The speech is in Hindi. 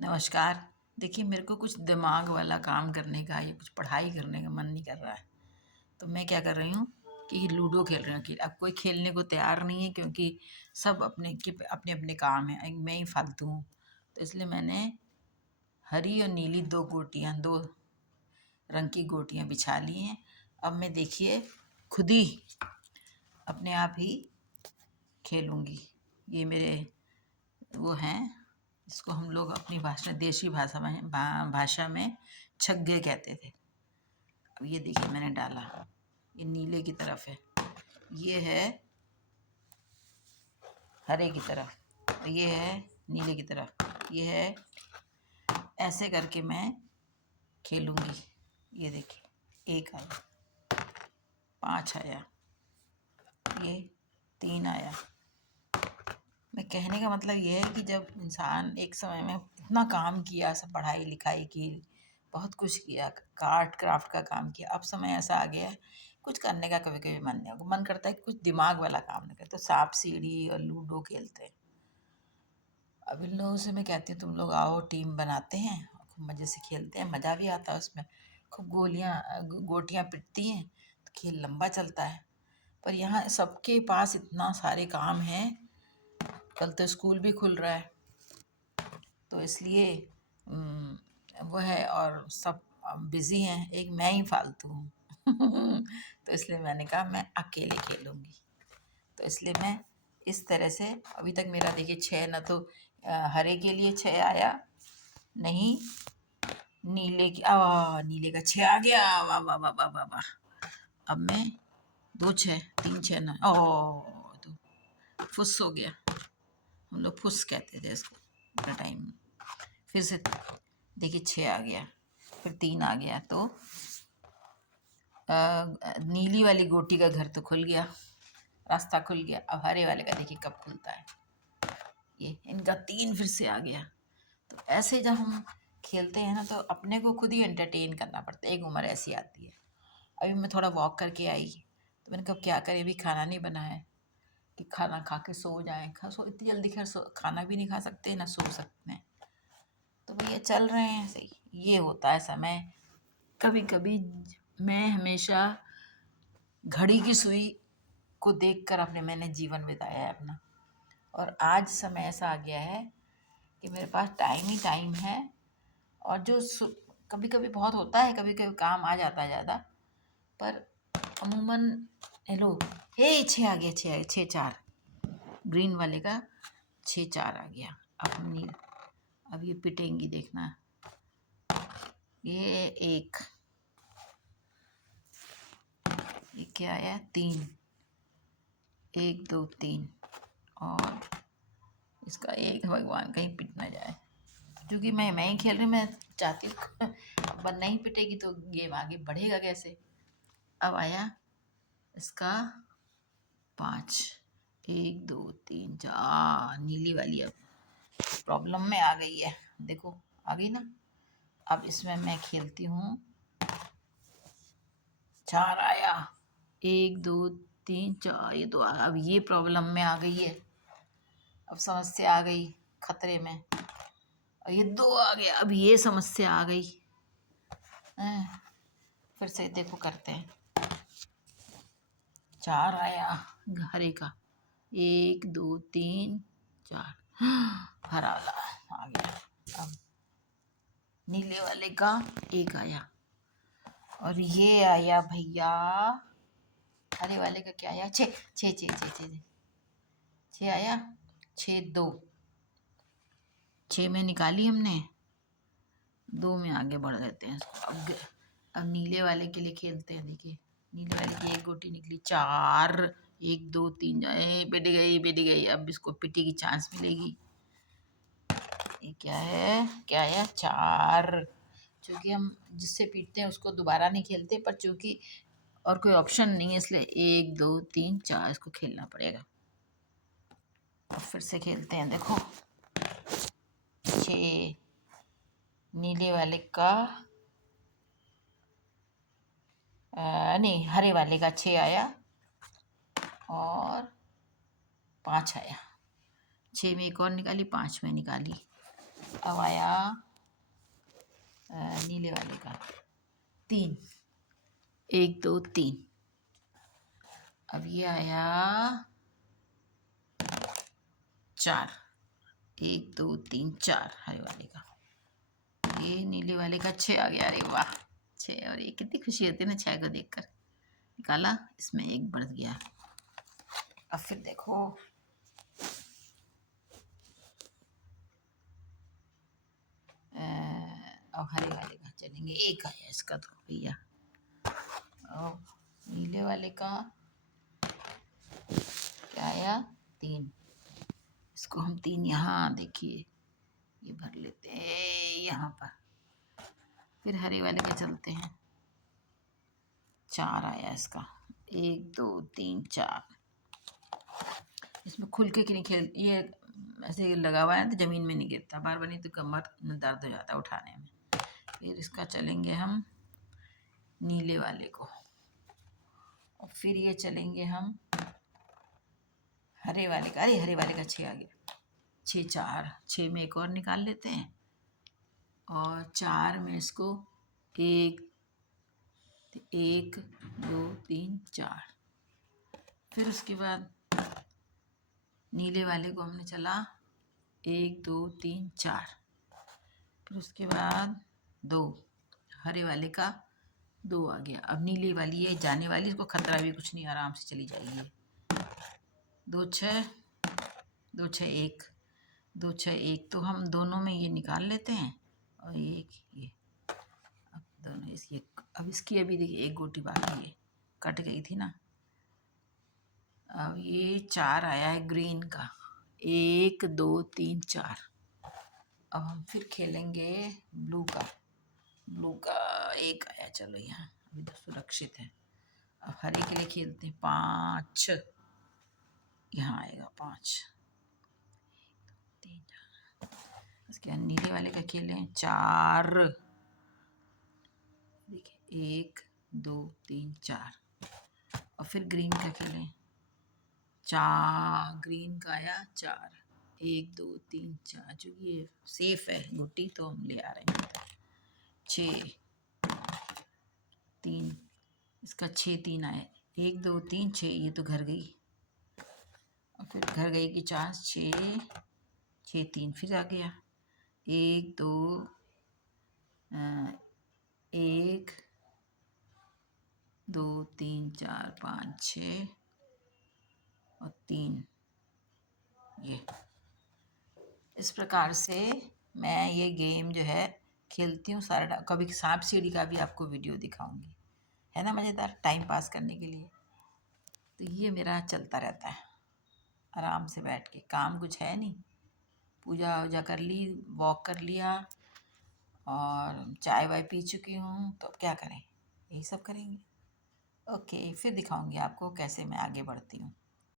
नमस्कार। देखिए, मेरे को कुछ दिमाग वाला काम करने का या कुछ पढ़ाई करने का मन नहीं कर रहा है। तो मैं क्या कर रही हूँ कि लूडो खेल रही हूँ कि अब कोई खेलने को तैयार नहीं है, क्योंकि सब अपने-अपने काम हैं। मैं ही फालतू हूँ। तो इसलिए मैंने हरी और नीली 2 गोटियाँ 2 रंग की गोटियाँ बिछा ली हैं। अब मैं देखिए खुद ही अपने आप ही खेलूँगी। ये मेरे वो हैं, इसको हम लोग अपनी भाषा देशी भाषा में छग्गे कहते थे। अब ये देखिए मैंने डाला, ये नीले की तरफ है, ये है हरे की तरफ, और ये है नीले की तरफ, ये है। ऐसे करके मैं खेलूँगी। ये देखिए 1 आया, 5 आया, ये 3 आया। मैं कहने का मतलब ये है कि जब इंसान एक समय में इतना काम किया, सब पढ़ाई लिखाई की, बहुत कुछ किया, आर्ट क्राफ्ट का काम किया, अब समय ऐसा आ गया है कुछ करने का कभी कभी मन नहीं होगा, मन करता है कि कुछ दिमाग वाला काम नहीं करे, तो सांप सीढ़ी और लूडो खेलते हैं। अब इन लोगों से मैं कहती हूँ तुम लोग आओ, टीम बनाते हैं, खूब मज़े से खेलते हैं, मज़ा भी आता है उसमें, खूब गोटियाँ पिटती हैं तो खेल लंबा चलता है। पर यहाँ सबके पास इतना सारे काम हैं, कल तो स्कूल भी खुल रहा है, तो इसलिए वो है, और सब बिज़ी हैं, एक मैं ही फालतू हूँ। तो इसलिए मैंने कहा मैं अकेले खेलूँगी। तो इसलिए मैं इस तरह से, अभी तक मेरा देखिए 6, ना तो हरे के लिए 6 आया, नहीं नीले का 6 आ गया। वाह वाह वाह वाह वाह वाह। अब मैं 2 6 3 6 ना, तो फुस हो गया। हम लोग फुस कहते थे इसको अपने टाइम में। फिर से देखिए 6 आ गया, फिर 3 आ गया, तो नीली वाली गोटी का घर तो खुल गया, रास्ता खुल गया। अब हरे वाले का देखिए कब खुलता है। ये इनका 3 फिर से आ गया। तो ऐसे जब हम खेलते हैं ना, तो अपने को खुद ही एंटरटेन करना पड़ता है। एक उम्र ऐसी आती है। अभी मैं थोड़ा वॉक करके आई, तो मैंने कहा क्या करें, अभी खाना नहीं बना है कि खाना खा के सो जाएं। इतनी जल्दी खैर खाना भी नहीं खा सकते ना सो सकते हैं, तो भैया चल रहे हैं ऐसे ही। ये होता है समय। कभी कभी मैं हमेशा घड़ी की सुई को देखकर मैंने जीवन बिताया है अपना, और आज समय ऐसा आ गया है कि मेरे पास टाइम ही टाइम है। और कभी कभी बहुत होता है, कभी कभी काम आ जाता है ज़्यादा, पर अमूमन। हेलो, हे 6 आ गया, 6 6 4, ग्रीन वाले का 6 4 आ गया। अब ये पिटेंगी देखना। ये क्या आया, 3, 1 2 3, और इसका एक, भगवान कहीं पिट ना जाए, क्योंकि मैं ही खेल रही हूँ। मैं चाहती हूँ पर नहीं पिटेगी तो गेम आगे बढ़ेगा कैसे। अब आया इसका 5, 1 2 3 4, नीली वाली अब प्रॉब्लम में आ गई है, देखो आ गई ना। अब इसमें मैं खेलती हूँ, 4 आया, 1 2 3 4, ये तो अब ये प्रॉब्लम में आ गई है, अब समस्या आ गई खतरे में। और ये 2 आ गया, अब ये समस्या आ गई। फिर से देखो करते हैं। 4 आया हरे का, 1 2 3 4, हरा वाला आ गया। अब नीले वाले का 1 आया, और ये आया भैया हरे वाले का, क्या आया, 6 6 6 6 6 6 आया, 6 2, 6 में निकाली हमने, 2 में आगे बढ़ लेते हैं इसको। अब नीले वाले के लिए खेलते हैं। देखिए नीले वाले की एक गोटी निकली, 4 1 2 3, पिट गई। अब इसको पिटी की चांस मिलेगी। ये क्या है, क्या आया, 4। चूँकि हम जिससे पीटते हैं उसको दोबारा नहीं खेलते, पर चूँकि और कोई ऑप्शन नहीं है, इसलिए 1 2 3 4 इसको खेलना पड़ेगा। अब फिर से खेलते हैं। देखो 6, नीले वाले का नहीं, हरे वाले का 6 आया, और 5 आया। 6 में एक और निकाली, 5 में निकाली। अब आया नीले वाले का 3, 1 2 3। अब ये आया 4, 1 2 3 4 हरे वाले का। ये नीले वाले का 6 आ गया। अरे वाह 6, और ये कितनी खुशी होती है ना 6 को देखकर। निकाला, इसमें 1 बढ़ गया। अब फिर देखो अब हरे वाले का चलेंगे। 1 आया इसका तो भैया। अब नीले वाले का क्या आया 3। इसको हम 3 यहाँ देखिए ये भर लेते हैं यहाँ पर। फिर हरे वाले पे चलते हैं। 4 आया इसका। 1 2 3 4। इसमें खुल के नहीं खेल, ये ऐसे लगा हुआ है तो ज़मीन में नहीं गिरता, बार बार, नहीं तो कमर में दर्द हो जाता है उठाने में। फिर इसका चलेंगे हम नीले वाले को, और फिर ये चलेंगे हम हरे वाले का। अरे हरे वाले का 6 आ गया। 6 4, 6 में एक और निकाल लेते हैं, और 4 में इसको 1 1 2 3 4। फिर उसके बाद नीले वाले को हमने चला 1 2 3 4। फिर उसके बाद 2, हरे वाले का 2 आ गया। अब नीले वाली है जाने वाली, इसको खतरा भी कुछ नहीं, आराम से चली जाएगी। 2 6 2 6 1 2 6 1, तो हम दोनों में ये निकाल लेते हैं, और ये अब दोनों इसकी। अब इसकी अभी देखिए 1 गोटी बाकी है, कट गई थी ना। अब ये 4 आया है ग्रीन का। 1 2 3 4। अब हम फिर खेलेंगे ब्लू का। ब्लू का 1 आया, चलो यहाँ अभी तो सुरक्षित है। अब हरे के लिए खेलते हैं 5। यहाँ आएगा 5 3 4। इसके बाद नीले वाले का खेलें 4। देखिए 1 2 3 4। और फिर ग्रीन का खेलें 4। ग्रीन का आया 4। 1 2 3 4, चूँकि ये सेफ है गुट्टी तो हम ले आ रहे हैं। 6 3, इसका 6 3 आए। 1 2 3 6, ये तो घर गई। और फिर घर गई की 4 6 6 3 फिर आ गया। 1 2 1 2 3 4 5 6 और 3। ये इस प्रकार से मैं ये गेम जो है खेलती हूँ सारा। कभी सांप सीढ़ी का भी आपको वीडियो दिखाऊंगी, है ना, मज़ेदार टाइम पास करने के लिए। तो ये मेरा चलता रहता है आराम से बैठ के। काम कुछ है नहीं, पूजा वूजा कर ली, वॉक कर लिया, और चाय वाय पी चुकी हूँ, तो अब क्या करें, यही सब करेंगे। ओके, फिर दिखाऊंगी आपको कैसे मैं आगे बढ़ती हूँ।